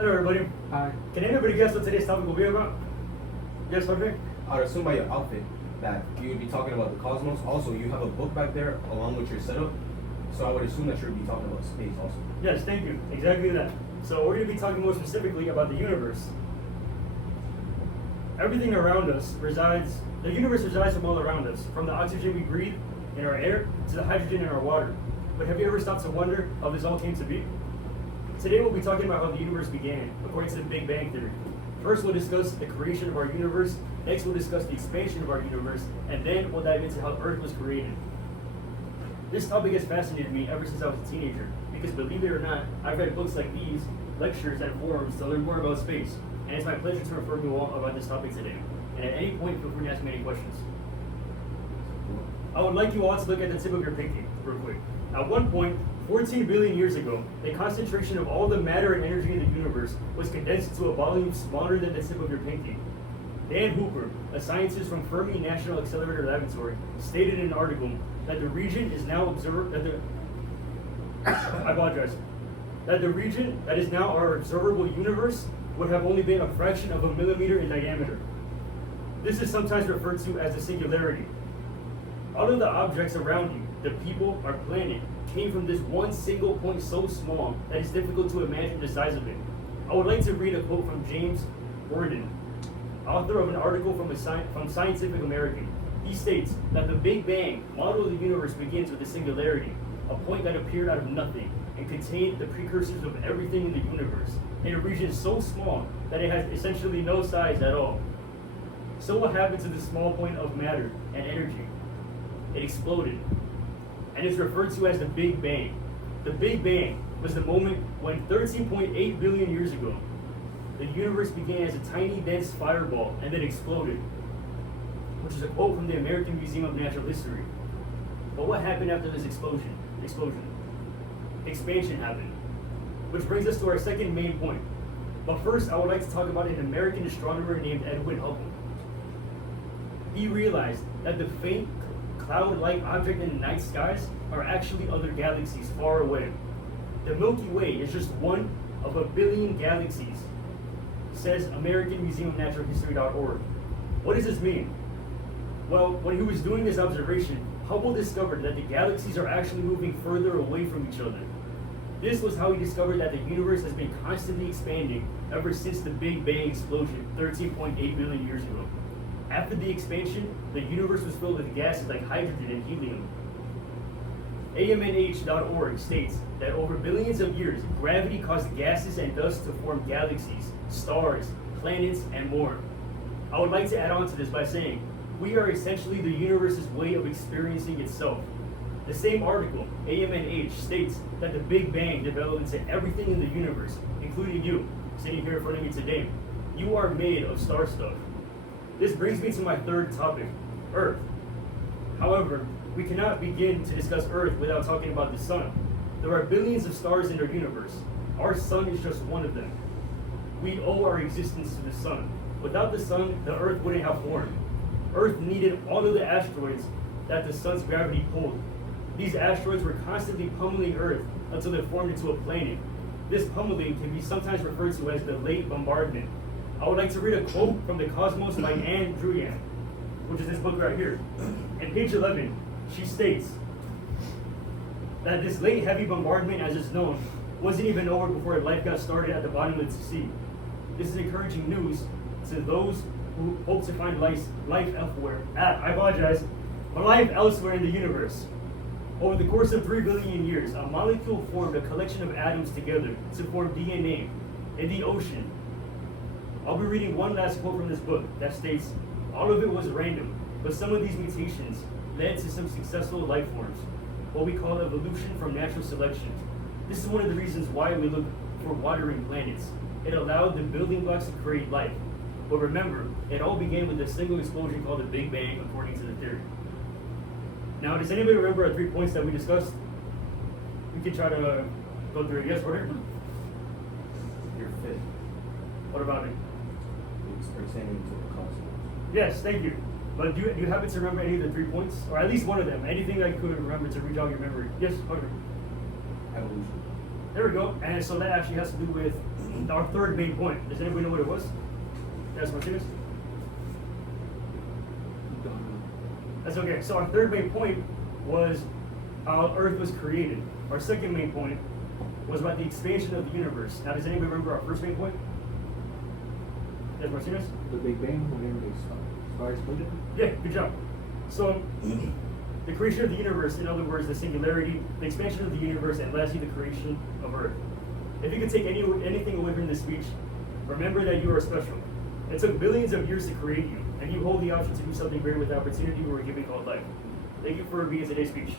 Hello, everybody. Hi. Can anybody guess what today's topic will be about? Yes, Jorge? I would assume by your outfit that you would be talking about the cosmos. Also, you have a book back there along with your setup. So I would assume that you would be talking about space also. Yes, thank you. Exactly that. So we're going to be talking more specifically about the universe. Everything around us the universe resides from all around us, from the oxygen we breathe in our air to the hydrogen in our water. But have you ever stopped to wonder how this all came to be? Today we'll be talking about how the universe began, according to the Big Bang Theory. First we'll discuss the creation of our universe, next we'll discuss the expansion of our universe, and then we'll dive into how Earth was created. This topic has fascinated me ever since I was a teenager, because believe it or not, I've read books like these, lectures, and forums to learn more about space, and it's my pleasure to inform you all about this topic today. And at any point, feel free to ask me any questions. I would like you all to look at the tip of your pinky, real quick. At one point, 14 billion years ago, the concentration of all the matter and energy in the universe was condensed to a volume smaller than the tip of your pinky. Dan Hooper, a scientist from Fermi National Accelerator Laboratory, stated in an article that the region is now that the region that is now our observable universe would have only been a fraction of a millimeter in diameter. This is sometimes referred to as the singularity. All of the objects around you, the people, our planet, came from this one single point so small that it's difficult to imagine the size of it. I would like to read a quote from James Gordon, author of an article from Scientific American. He states that the Big Bang model of the universe begins with a singularity, a point that appeared out of nothing and contained the precursors of everything in the universe, in a region so small that it has essentially no size at all. So what happened to the small point of matter and energy? It exploded, and it's referred to as the Big Bang. The Big Bang was the moment when 13.8 billion years ago, the universe began as a tiny, dense fireball and then exploded, which is a quote from the American Museum of Natural History. But what happened after this explosion? Expansion happened, which brings us to our second main point. But first, I would like to talk about an American astronomer named Edwin Hubble. He realized that the faint cloud-like object in the night skies are actually other galaxies far away. The Milky Way is just one of a billion galaxies, says American Museum of Natural History.org. What does this mean? Well, when he was doing this observation, Hubble discovered that the galaxies are actually moving further away from each other. This was how he discovered that the universe has been constantly expanding ever since the Big Bang explosion 13.8 billion years ago. After the expansion, the universe was filled with gases like hydrogen and helium. AMNH.org states that over billions of years, gravity caused gases and dust to form galaxies, stars, planets, and more. I would like to add on to this by saying, we are essentially the universe's way of experiencing itself. The same article, AMNH, states that the Big Bang developed into everything in the universe, including you, sitting here in front of me today. You are made of star stuff. This brings me to my third topic, Earth. However, we cannot begin to discuss Earth without talking about the sun. There are billions of stars in our universe. Our sun is just one of them. We owe our existence to the sun. Without the sun, the Earth wouldn't have formed. Earth needed all of the asteroids that the sun's gravity pulled. These asteroids were constantly pummeling Earth until they formed into a planet. This pummeling can be sometimes referred to as the late bombardment. I would like to read a quote from The Cosmos by Anne Druyan, which is this book right here. In page 11, she states that this late heavy bombardment, as it's known, wasn't even over before life got started at the bottom of the sea. This is encouraging news to those who hope to find life elsewhere. Life elsewhere in the universe. Over the course of 3 billion years, a molecule formed a collection of atoms together to form DNA in the ocean. I'll be reading one last quote from this book that states, all of it was random, but some of these mutations led to some successful life forms, what we call evolution from natural selection. This is one of the reasons why we look for watering planets. It allowed the building blocks to create life. But remember, it all began with a single explosion called the Big Bang, according to the theory. Now, does anybody remember our 3 points that we discussed? We can try to go through it. Yes, Porter? You're fit. What about it? It's pertaining to the cosmos. Yes, thank you. But do you happen to remember any of the 3 points? Or at least one of them? Anything that you could remember to rejog your memory? Yes, Porter? Evolution. There we go. And so that actually has to do with our third main point. Does anybody know what it was? Yes, Martinez? That's okay. So our third main point was how Earth was created. Our second main point was about the expansion of the universe. Now, does anybody remember our first main point? Yes, Martinez? The Big Bang, whenever they start exploding. Yeah, good job. So, the creation of the universe, in other words, the singularity, the expansion of the universe, and lastly, the creation of Earth. If you could take anything away from this speech, remember that you are special. It took billions of years to create you, and you hold the option to do something great with the opportunity we were given called life. Thank you for being today's speech.